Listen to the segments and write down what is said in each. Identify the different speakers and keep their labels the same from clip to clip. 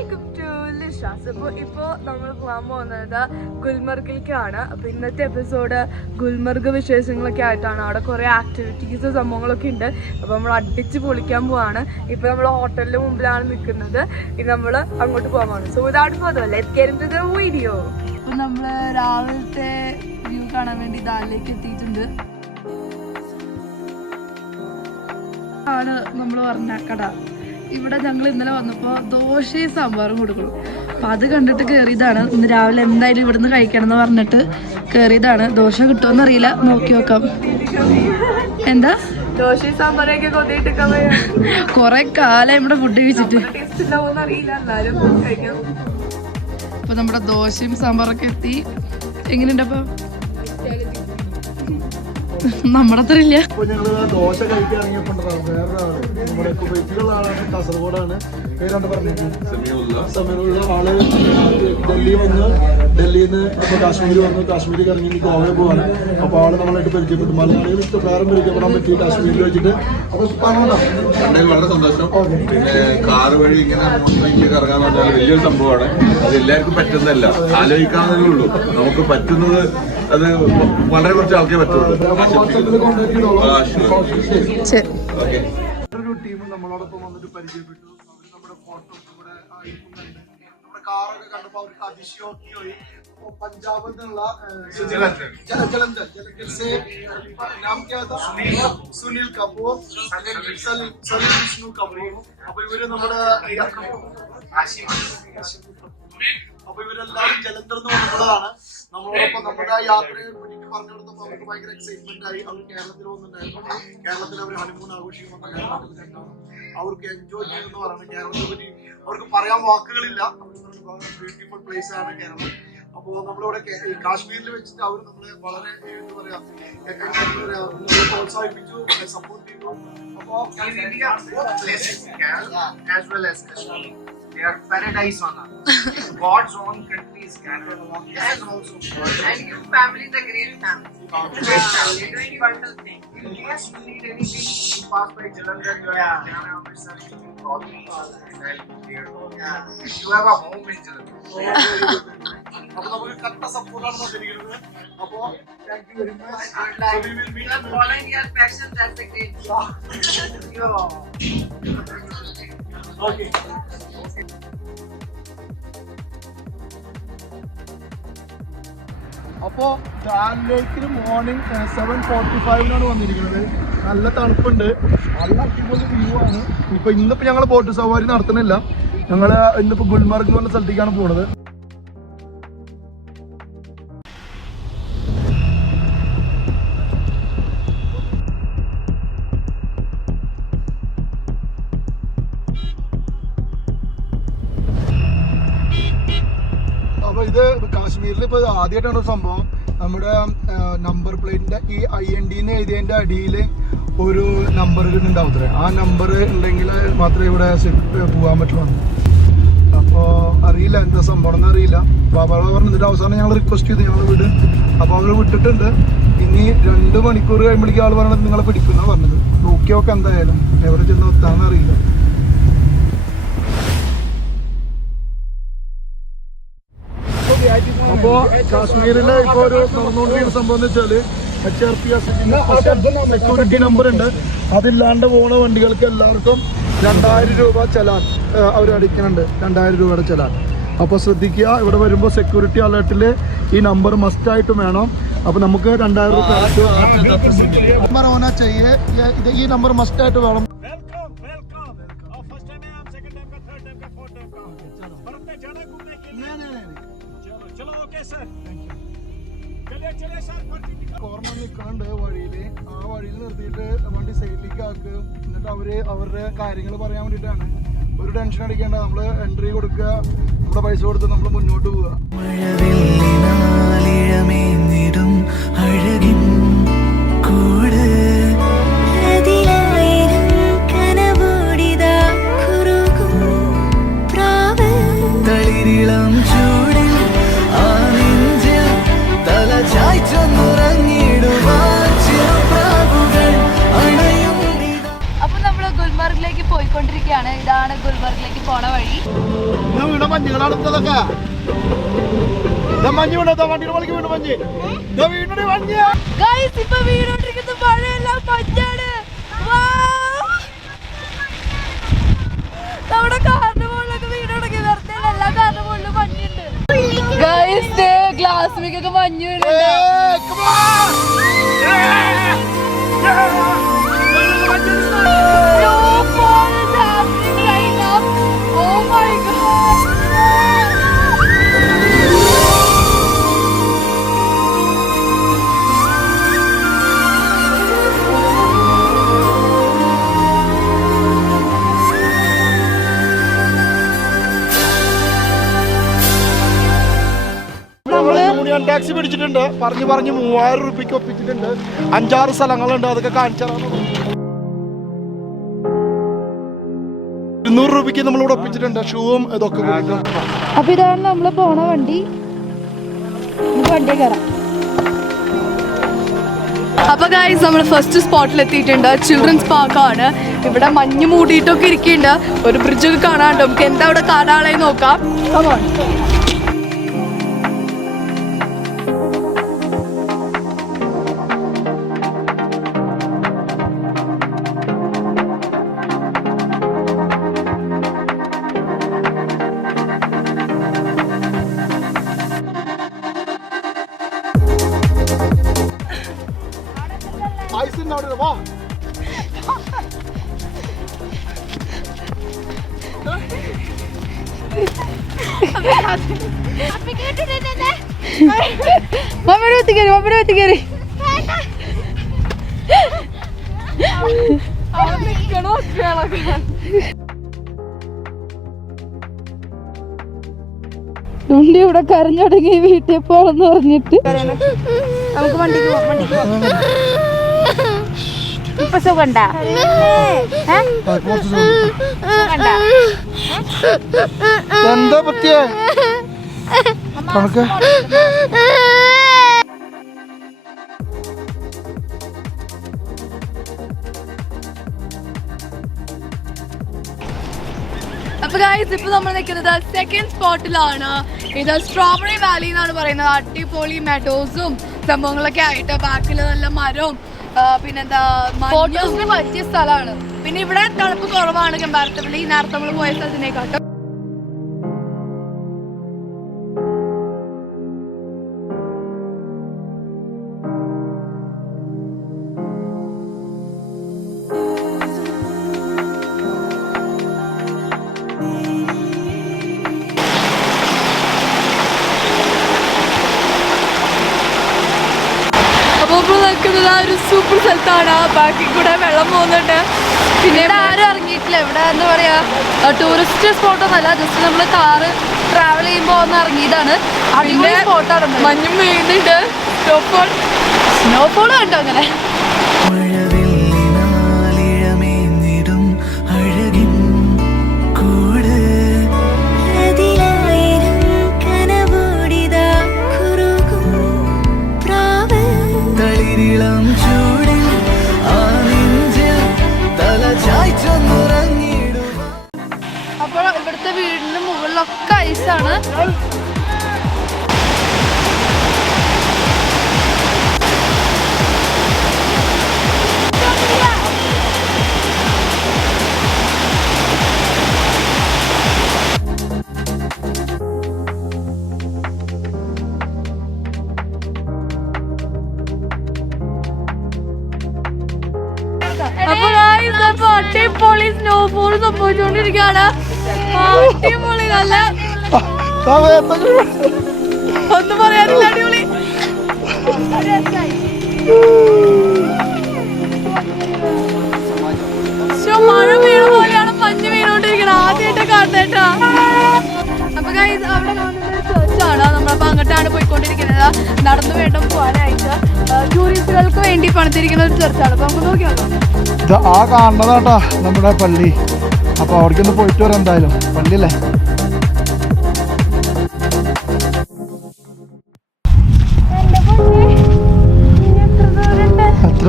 Speaker 1: Welcome to ലിഷാസ് ഇപ്പൊ ഇപ്പോ നമ്മൾ പോകാൻ പോകുന്നത് ഗുൽമർഗിലേക്കാണ് അപ്പൊ ഇന്നത്തെ എപ്പിസോഡ് ഗുൽമർഗ് വിശേഷങ്ങളൊക്കെ ആയിട്ടാണ്. അവിടെ കുറേ ആക്ടിവിറ്റീസ് സംഭവങ്ങളൊക്കെ ഉണ്ട്. അപ്പോൾ നമ്മൾ അടിച്ച് പൊളിക്കാൻ പോവാണ്. ഇപ്പൊ നമ്മൾ ഹോട്ടലിന് മുമ്പിലാണ് നിൽക്കുന്നത്. ഇനി നമ്മൾ അങ്ങോട്ട് പോകാൻ സോ ഇതാണ് പോകുന്നത് ലെറ്റ് വീഡിയോ അപ്പൊ നമ്മൾ രാവിലത്തെ വ്യൂ കാണാൻ വേണ്ടി ദാലിലേക്ക് എത്തിയിട്ടുണ്ട്. ആണ് നമ്മൾ പറഞ്ഞ കട. ഇവിടെ ഞങ്ങൾ ഇന്നലെ വന്നപ്പോൾ ദോശയും സാമ്പാറും കൊടുക്കണം. അപ്പം അത് കണ്ടിട്ട് കയറിയതാണ് ഇന്ന് രാവിലെ എന്തായാലും ഇവിടുന്ന് കഴിക്കണം എന്ന് പറഞ്ഞിട്ട് കയറിയതാണ് ദോശ കിട്ടുമെന്ന് അറിയില്ല. നോക്കി നോക്കാം. എന്താ? ദോശയും സാമ്പാറൊക്കെ കുറെ കാലം ഇവിടെ ഫുഡ് കഴിച്ചിട്ട്. അപ്പൊ നമ്മുടെ ദോശയും സാമ്പാറൊക്കെ എത്തി. എങ്ങനെയുണ്ടപ്പോ നമ്മുടെ അത്ര ഇല്ല
Speaker 2: ദോശ കഴിക്കാൻ കാസർഗോഡാണ്. പേരാണ്ട് പറഞ്ഞത്? സമീറുള്ള. ആൾ ഡൽഹി വന്ന് ഡൽഹിയിൽ നിന്ന് ഇപ്പൊ കാശ്മീർ വന്നു കാശ്മീരിൽ ഇറങ്ങി ഇനി ഗോവയിൽ പോവാണ്. അപ്പൊ ആൾ നമ്മളായിട്ട് പരിചയപ്പെട്ടു. മലയാളികൾ ഇഷ്ടപ്രകാരം പരിചയപ്പെടാൻ പറ്റി കാശ്മീരിൽ വെച്ചിട്ട്. അപ്പൊ പറഞ്ഞതാണ്
Speaker 3: വളരെ സന്തോഷം. പിന്നെ കാറ് വഴി ഇങ്ങനെ മുന്നിലേക്ക് ഇറങ്ങാന്ന് പറഞ്ഞാൽ വലിയൊരു സംഭവമാണ്. അത് എല്ലാവർക്കും പറ്റുന്നതല്ല. ആലോചിക്കാവുന്നതേ ഉള്ളൂ. നമുക്ക് പറ്റുന്നത് അത് വളരെ കുറച്ച് ആൾക്കേ പറ്റുള്ളൂ.
Speaker 2: ഒരു ടീം നമ്മളോടൊപ്പം വന്നിട്ട് പരിചയപ്പെട്ടു. അവർ നമ്മുടെ ഫോട്ടോസ് കൂടെ നമ്മുടെ കാറൊക്കെ കണ്ടപ്പോൾ അവർക്ക് അതിശയോക്തിയായി പഞ്ചാബിൽ നിന്നുള്ള ജലജലന്ധർ
Speaker 3: ജലന്ധർ
Speaker 2: സേ നാം സുനിൽ കപൂർ സലിം വിഷ്ണു കപൂർ. അപ്പൊ ഇവർ നമ്മുടെ അപ്പൊ ഇവരെല്ലാവരും ജലന്ധർ എന്ന് പറഞ്ഞതാണ് നമ്മളോടൊപ്പം നമ്മുടെ ആ യാത്രയെ എനിക്ക് പറഞ്ഞു കൊടുത്തപ്പോ അവർക്ക് ഭയങ്കര എക്സൈറ്റ്മെന്റ് ആയി. അവർ കേരളത്തിൽ വന്നിട്ടുണ്ടായിരുന്നു. കേരളത്തിൽ അവർ ഹണിമൂൺ ആഘോഷിക്കുമ്പോൾ അവർക്ക് എൻജോയ് ചെയ്യുമെന്ന് പറയുന്നത് കേരളത്തെ പറ്റി അവർക്ക് പറയാൻ വാക്കുകളില്ല. ബ്യൂട്ടിഫുൾ പ്ലേസ് ആണ് കേരളം. അപ്പോ നമ്മളിവിടെ കാശ്മീരിൽ വെച്ചിട്ട് അവർ നമ്മളെ വളരെ എന്താ പറയാ പ്രോത്സാഹിപ്പിച്ചു സപ്പോർട്ട് ചെയ്തു. അപ്പോ
Speaker 4: Kerala as well as Kashmir. They are paradise on earth. God's own country is Kerala. This is also God.
Speaker 5: And your family is a great family. Great family. You're doing wonderful things.
Speaker 4: In case you need anything, you pass by Jalandhar, you are
Speaker 5: Yeah.
Speaker 4: Jana Amritsar, you can call me and I'll be there. You have a home in Jalandhar.
Speaker 2: അപ്പൊ നമുക്ക് കട്ട സപ്പോർട്ടാണ് തന്നിരിക്കുന്നത് അപ്പോ thank you very
Speaker 5: Good
Speaker 2: much
Speaker 5: life.
Speaker 2: we will meet
Speaker 5: You are following your passion. That's a great thing. You
Speaker 2: ഡാൽ അപ്പോ morning seven forty ഫൈവിനാണ് വന്നിരിക്കുന്നത്. നല്ല തണുപ്പുണ്ട്. നല്ല അടിപൊളി വ്യൂ ആണ്. ഇപ്പൊ ഇന്നിപ്പോ ഞങ്ങൾ ബോട്ട് സവാരി നടത്തുന്നില്ല. ഞങ്ങൾ ഇന്നിപ്പോ ഗുൽമർഗ് എന്ന് സ്ഥലത്തേക്കാണ് പോണത്. അപ്പൊ ഇത് കാശ്മീരിൽ ഇപ്പൊ ആദ്യമായിട്ടാണ് സംഭവം. നമ്മുടെ നമ്പർ പ്ലേറ്റിന്റെ ഈ ഐ എൻ ഡിന്ന് എഴുതിയതിന്റെ അടിയിൽ ഒരു നമ്പർ ഉണ്ടാവത്രേ ആ നമ്പർ ഉണ്ടെങ്കിൽ മാത്രമേ ഇവിടെ പോകാൻ പറ്റുള്ളൂ. അപ്പോൾ അറിയില്ല എന്താ സംഭവം എന്ന് അറിയില്ല. അവളെ പറഞ്ഞിട്ട് അവസാനം ഞങ്ങൾ റിക്വസ്റ്റ് ചെയ്തു ഞങ്ങൾ വിട്. അപ്പോൾ അവർ വിട്ടിട്ടുണ്ട്. ഇനി രണ്ട് മണിക്കൂർ കഴിയുമ്പോഴേക്കും ആൾ പറഞ്ഞത് നിങ്ങളെ പിടിക്കുന്ന പറഞ്ഞത്. നോക്കിയൊക്കെ നോക്കാം എന്തായാലും. എവിടെ ചെന്ന് എത്താന്ന് അറിയില്ല. അപ്പോ കാശ്മീരിലെ ഇപ്പൊ ഒരു നടന്നുകൊണ്ടിരിക്കുന്ന സംഭവം എന്ന് വെച്ചാൽ H R P S security number ഉണ്ട് അതില്ലാണ്ട് പോണ വണ്ടികൾക്ക് എല്ലാവർക്കും രണ്ടായിരം രൂപ ചെലാൻ അവർ അടിക്കുന്നുണ്ട് രണ്ടായിരം രൂപയുടെ ചെലാൻ അപ്പൊ ശ്രദ്ധിക്കുക ഇവിടെ വരുമ്പോ സെക്യൂരിറ്റി അലേർട്ടിൽ ഈ നമ്പർ മസ്റ്റ് ആയിട്ട് വേണം അപ്പൊ നമുക്ക് രണ്ടായിരം രൂപ ഈ നമ്പർ മസ്റ്റ് ആയിട്ട് വേണം ഓർമ്മ നിൽക്കുന്നുണ്ട് വഴിയിൽ ആ വഴിയിൽ നിർത്തിയിട്ട് വണ്ടി സൈഡിലേക്ക് ആക്കുക എന്നിട്ട് അവർ അവരുടെ കാര്യങ്ങൾ പറയാൻ വേണ്ടിയിട്ടാണ്. ഒരു ടെൻഷൻ അടിക്കേണ്ട. നമ്മൾ എൻട്രി കൊടുക്കുക നമ്മുടെ പൈസ കൊടുത്ത് നമ്മൾ മുന്നോട്ട് പോവുക. ഇതാ മഞ്ഞ് വീണു വണ്ടിയുടെ മുകളിലേക്ക് വീണു മഞ്ഞ്. ഇതാ വീണു മഞ്ഞ്.
Speaker 1: ഇപ്പൊ വീണോണ്ടിരിക്കുന്ന മഴയെല്ലാം മഞ്ഞാണ്. നമ്മുടെ കാറിന്റെ മുകളിലൊക്കെ വീട് തുടങ്ങി വെറുതെ എല്ലാ കാറിന്റെ മുകളിലും മഞ്ഞുണ്ട് ഗ്ലാസ് മിക്കൊക്കെ മഞ്ഞ് now. Oh my god.
Speaker 2: നമ്മൾ ടാക്സ് പിടിച്ചിട്ടുണ്ട്. പറഞ്ഞു പറഞ്ഞ് മൂവായിരം റുപ്യക്ക് ഒപ്പിച്ചിട്ടുണ്ട്. അഞ്ചാറ് സ്ഥലങ്ങളുണ്ട്. അതൊക്കെ കാണിച്ചാൽ ഇരുന്നൂറ് രൂപയ്ക്ക് നമ്മളിവിടെ ഒപ്പിച്ചിട്ടുണ്ട്. ഷൂവും ഇതൊക്കെ.
Speaker 1: അപ്പൊ ഇതാണ് നമ്മൾ പോണ വണ്ടി. വണ്ടി കയറാം അപ്പൊ ഗായ്സ് നമ്മൾ ഫസ്റ്റ് സ്പോട്ടിൽ എത്തിയിട്ടുണ്ട്. ചിൽഡ്രൻസ് പാർക്കാണ് ഇവിടെ മഞ്ഞ് മൂടിയിട്ടൊക്കെ ഇരിക്കുന്നുണ്ട്. ഒരു ബ്രിഡ്ജൊക്കെ കാണാണ്ട് നമുക്ക് എന്താ അവിടെ കാണാളെ നോക്കാം. മമ്മിയുടെ കയറി കയറി. ഉണ്ടി ഇവിടെ കരഞ്ഞു തുടങ്ങി വീട്ടിൽ പോണെന്ന് പറഞ്ഞിട്ട്. നമുക്ക് വണ്ടിക്ക് വണ്ടിക്ക് ഇപ്പൊ സുഖണ്ട? സുഖണ്ട?
Speaker 2: എന്താ പറ്റിയേ കണക്ക്
Speaker 1: അപ്പൊ ഗൈസ് ഇപ്പൊ നമ്മൾ നിൽക്കുന്നത് സെക്കൻഡ് സ്പോട്ടിലാണ് ഇത് സ്ട്രോബെറി വാലി എന്നാണ് പറയുന്നത്. അടിപൊളി മെഡോസും സംഭവങ്ങളൊക്കെ ആയിട്ട് ബാക്കിൽ നല്ല മരവും പിന്നെന്താ ഫോട്ടോസിന് പറ്റിയ സ്ഥലമാണ്. പിന്നെ ഇവിടെ തണുപ്പ് കുറവാണ് കമ്പാരിറ്റീവ്ലി നേരത്തെ നമ്മൾ പോയ സ്ഥലത്തിനെക്കാട്ടും. പോകുന്നുണ്ട് പിന്നെ ഇവിടെ ആരും ഇറങ്ങിയിട്ടില്ല. ഇവിടെ എന്താ പറയാ ടൂറിസ്റ്റ് സ്പോട്ട് ഒന്നല്ല ജസ്റ്റ് നമ്മൾ കാറ് ട്രാവൽ ചെയ്യുമ്പോൾ ഒന്ന് ഇറങ്ങിയതാണ്. അടിപൊളി സ്പോട്ടാണ് മഞ്ഞും വീണ്ടിട്ട് സ്നോഫോൾ സ്നോഫോൾ കണ്ടോ അങ്ങനെ? അപ്പൊ അടിപൊളി സ്നോഫോൾ സംഭവിച്ചുകൊണ്ടിരിക്കുകയാണ് അടിപൊളി നല്ല ഒന്നും പറയാനില്ല അടിപൊളി. മഴ വീണ പോലെയാണ് മഞ്ഞ് വീണോണ്ടിരിക്കണ ആദ്യമായിട്ട് കാണുന്നേട്ടാ. അപ്പൊ guys, അവിടെ കാണുന്നത് ചേർച്ചാണ് നമ്മളപ്പോ അങ്ങോട്ടാണ് പോയിക്കൊണ്ടിരിക്കുന്നത്. നടന്നു വേണ്ട പോകാനായിട്ട്. ടൂറിസ്റ്റുകൾക്ക് വേണ്ടി പണിതിരിക്കുന്ന ഒരു ചർച്ചാണ് അപ്പൊ നമുക്ക് നോക്കിയാലോ?
Speaker 2: ആ കാണുന്നതാട്ടാ നമ്മുടെ പള്ളി. അപ്പൊ അവിടേക്കൊന്ന് പോയിട്ട് വരാം എന്തായാലും. പള്ളിയല്ലേ?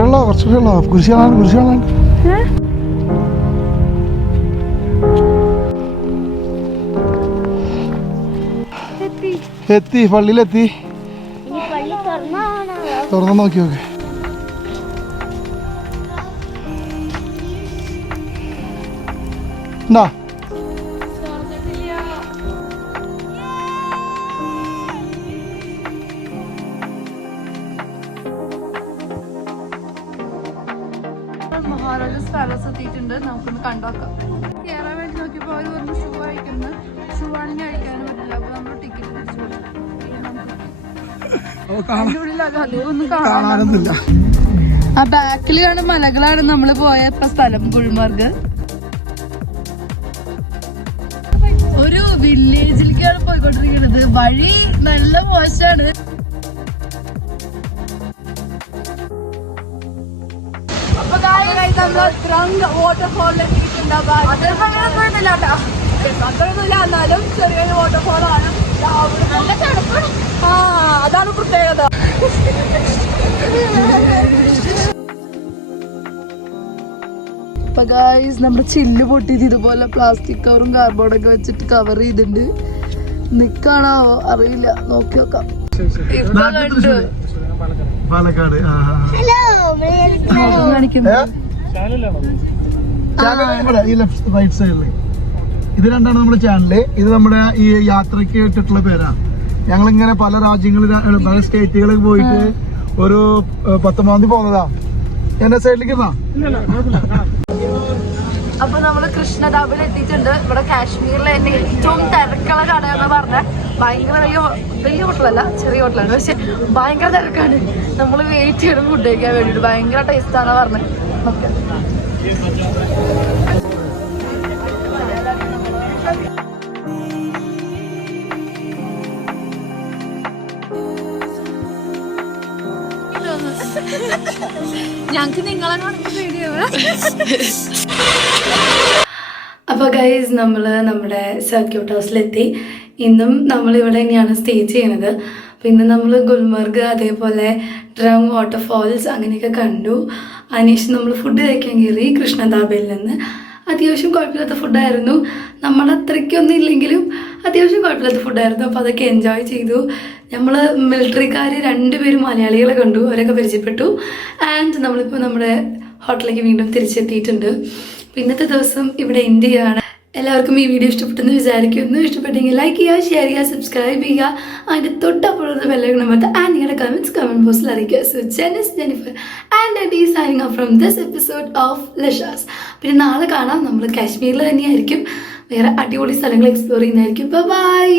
Speaker 2: അത്രയുള്ള കുറച്ചുകൂടെ ഉള്ളോ കുരിശ് കാണാൻ കുരിശ് കാണാൻ എത്തി പള്ളിയിലെത്തി. തുറന്നു നോക്കി നോക്ക്. എന്താ
Speaker 6: പാലസ് എത്തിയിട്ടുണ്ട്. നമുക്കൊന്ന് കണ്ടോക്കാം. കയറാൻ വേണ്ടി നോക്കിയപ്പോൾ അവർ പറഞ്ഞു ഷൂ അയക്കുന്നത് ഷൂ ആണെങ്കിൽ അയക്കാനും പറ്റില്ല. അപ്പോൾ നമ്മൾ ടിക്കറ്റ് തിരിച്ചു ആ ബാക്കിൽ കാണുന്ന മലകളാണ് നമ്മൾ പോയ ഇപ്പൊ സ്ഥലം ഗുൾമർഗ് ഒരു വില്ലേജിലേക്കാണ് പോയിക്കൊണ്ടിരിക്കുന്നത്. വഴി നല്ല മോശമാണ് വാട്ടർഫോളിലെത്തിയിട്ടുണ്ടാവും അത്രയൊന്നുമില്ല എന്നാലും ചെറിയൊരു വാട്ടർഫോൾ ആണ്. നല്ല തണുപ്പാണ്. ആ അതാണ് പ്രത്യേകത. അപ്പൊ ഗായ്സ് നമ്മുടെ ചില്ല് പൊട്ടിയത് ഇതുപോലെ പ്ലാസ്റ്റിക് കവറും കാർബോർഡൊക്കെ വെച്ചിട്ട് കവർ ചെയ്തിട്ടുണ്ട്. നിക്കാണോ? അറിയില്ല. നോക്കി നോക്കാം. കാണിക്കുന്നു.
Speaker 2: ഇവിടെ. ഈ ലെഫ്റ്റ് റൈറ്റ് സൈഡിൽ ഇത് രണ്ടാണ് നമ്മുടെ ചാനൽ ഇത് നമ്മുടെ ഈ യാത്രയ്ക്ക് ഇട്ടിട്ടുള്ള പേരാണ്. ഞങ്ങൾ ഇങ്ങനെ പല രാജ്യങ്ങളിൽ പല സ്റ്റേറ്റുകളിൽ പോയിട്ട് ഒരു പത്തൊമ്പതാം തീയതി പോകുന്നതാ എന്റെ സൈഡിലേക്ക്
Speaker 6: അപ്പൊ നമ്മൾ കൃഷ്ണദാബിൽ എത്തിയിട്ടുണ്ട്. ഇവിടെ കാശ്മീരിലെ തന്നെ ഏറ്റവും തിരക്കുള്ള കട എന്ന് പറഞ്ഞ. ഭയങ്കര വലിയ വലിയ ഹോട്ടലല്ല ചെറിയ ഹോട്ടലാണ്. പക്ഷെ ഭയങ്കര തിരക്കാണ്. നമ്മൾ വെയിറ്റ് ചെയ്യണം ഫുഡ് കഴിക്കാൻ വേണ്ടിട്ട് ഭയങ്കര ടേസ്റ്റ് ആണെന്ന് പറഞ്ഞത് ഞങ്ങക്ക് നിങ്ങളെ അപ്പോൾ ഗൈസ് നമ്മൾ നമ്മുടെ സർക്യൂട്ട് ഹൗസിലെത്തി ഇന്നും നമ്മൾ ഇവിടെ തന്നെയാണ് സ്റ്റേ ചെയ്യുന്നത്. പിന്നെ നമ്മൾ ഗുൽമർഗ് അതേപോലെ ഡ്രം വാട്ടർഫാൾസ് അങ്ങനെയൊക്കെ കണ്ടു. അതിനുശേഷം നമ്മൾ ഫുഡ് കഴിക്കാൻ കയറി കൃഷ്ണദാബയിൽ നിന്ന്. അത്യാവശ്യം കുഴപ്പമില്ലാത്ത ഫുഡായിരുന്നു നമ്മൾ അത്രയ്ക്കൊന്നും ഇല്ലെങ്കിലും അത്യാവശ്യം കുഴപ്പമില്ലാത്ത ഫുഡായിരുന്നു അപ്പോൾ അതൊക്കെ എൻജോയ് ചെയ്തു. നമ്മൾ മിലിറ്ററിക്കാർ രണ്ടുപേരും മലയാളികളെ കണ്ടു. അവരൊക്കെ പരിചയപ്പെട്ടു. ആൻഡ് നമ്മളിപ്പോൾ നമ്മുടെ ഹോട്ടലിലേക്ക് വീണ്ടും തിരിച്ചെത്തിയിട്ടുണ്ട്. ഇന്നത്തെ ദിവസം ഇവിടെ ചെയ്യാണ്. എല്ലാവർക്കും ഈ വീഡിയോ ഇഷ്ടപ്പെട്ടെന്ന് വിചാരിക്കുന്നു. ഇഷ്ടപ്പെട്ടെങ്കിൽ ലൈക്ക് ചെയ്യുക ഷെയർ ചെയ്യുക സബ്സ്ക്രൈബ് ചെയ്യുക. അതിന്റെ തൊട്ടപ്പുറത്ത് ബെല്ലൈക്കൺ അമർത്ത് ആൻഡ് നിങ്ങളുടെ കമന്റ്സ് കമന്റ് ബോക്സിൽ അറിയിക്കുക. So ജെനിസ് Jennifer and I signing off from this episode of ലഷാസ് പിന്നെ നാളെ കാണാം. നമ്മൾ കാശ്മീരിൽ തന്നെയായിരിക്കും. വേറെ അടിപൊളി സ്ഥലങ്ങൾ എക്സ്പ്ലോർ ചെയ്യുന്നതായിരിക്കും. ബൈ